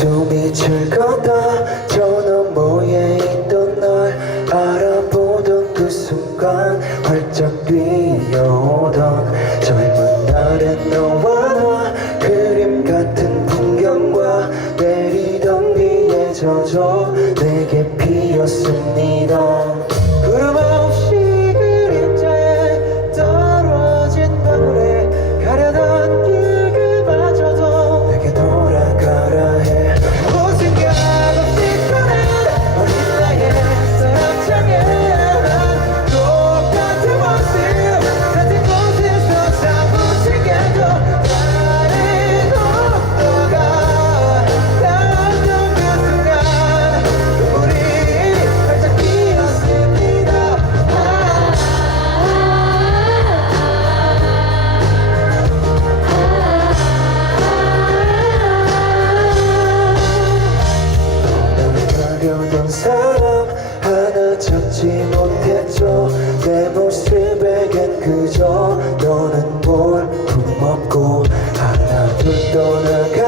숨이 즐거다 저 너머에 있던 날 알아보던 그 순간 활짝 뛰어오던 젊은 날엔 너와 나 그림 같은 풍경과 내리던 비에 젖어 내게 피었습니다. 구름 없이 그림자에 떨어진 방울에 가려던 길 그마저도 내게 돌아가라 해. 무슨 격 없이 떠난 어린 나의 사랑장에 똑같은 모습 같은 곳에서 사무치게도 다른 온도가 닿았던 그 순간 우리 활짝 피었습니다. 떠나가려던 사람 하나 찾지 못했죠. 내 모습에겐 그저 너는 뭘 품었고 하나 둘 떠나가